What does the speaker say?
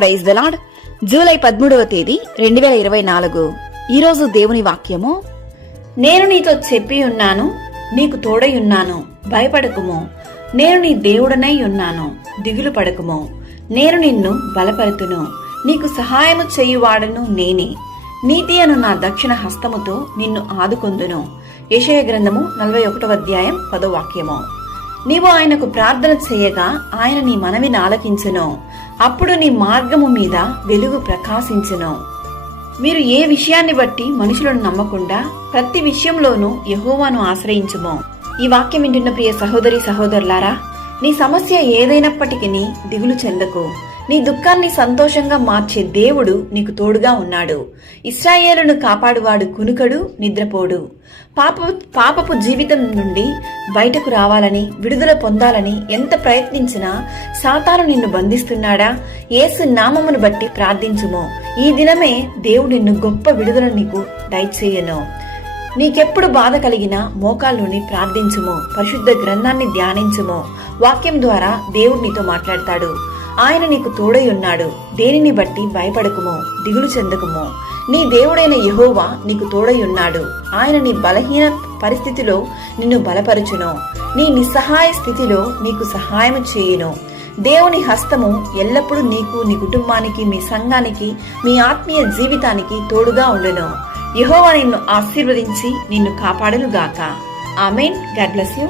Praise the Lord July పదమూడవ తేదీ రెండు వేల ఇరవై నాలుగు. ఈరోజు దేవుని వాక్యము. నేను నీతో చెప్పి ఉన్నాను నీకు తోడై ఉన్నాను భయపడకుము. నేను నీ దేవుడనై ఉన్నాను దిగులు పడకుము. నేను నిన్ను బలపరుతును నీకు సహాయము చేయువాడను నేనే. నీతి అను నా దక్షిణ హస్తముతో నిన్ను ఆదుకొందును. యశయ గ్రంథము నలభై ఒకటవ అధ్యాయం పదో వాక్యము. నీవు ఆయనకు ప్రార్థన చేయగా ఆయన నీ మనవిని ఆలకించును అప్పుడు నీ మార్గము మీద వెలుగు ప్రకాశించును. మీరు ఏ విషయాన్ని బట్టి మనుషులను నమ్మకుండా ప్రతి విషయంలోనూ యహోవాను ఆశ్రయించుము. ఈ వాక్యం వింటున్న ప్రియ సహోదరి సహోదరులారా నీ సమస్య ఏదైనప్పటికీ దిగులు చెందకు. నీ దుఃఖాన్ని సంతోషంగా మార్చే దేవుడు నీకు తోడుగా ఉన్నాడు. ఇస్రాయేలును కాపాడువాడు కునుకడు నిద్రపోడు. పాప పాపపు జీవితం నుండి బయటకు రావాలని విడుదల పొందాలని ఎంత ప్రయత్నించినా సాతాను నిన్ను బంధిస్తున్నాడా? ఏసు నామమును బట్టి ప్రార్థించుము. ఈ దినమే దేవుడు నిన్ను గొప్ప విడుదల నీకు దయచేయను. నీకెప్పుడు బాధ కలిగినా మోకాల్లోని ప్రార్థించుము. పరిశుద్ధ గ్రంథాన్ని ధ్యానించుము. వాక్యం ద్వారా దేవుడు నీతో మాట్లాడతాడు. ఆయన నీకు తోడై ఉన్నాడు. దేనిని బట్టి భయపడకుమో దిగులు చెందకుము? నీ దేవుడైన యహోవా నీకు తోడై ఉన్నాడు. ఆయన నీ బలహీన పరిస్థితిలో నిన్ను బలపరుచును. నీ నిస్సహాయ స్థితిలో నీకు సహాయం చేయును. దేవుని హస్తము ఎల్లప్పుడూ నీకు నీ కుటుంబానికి మీ సంఘానికి మీ ఆత్మీయ జీవితానికి తోడుగా ఉండును. యహోవా నిన్ను ఆశీర్వదించి నిన్ను కాపాడును గాక ఆమెన్. God bless you.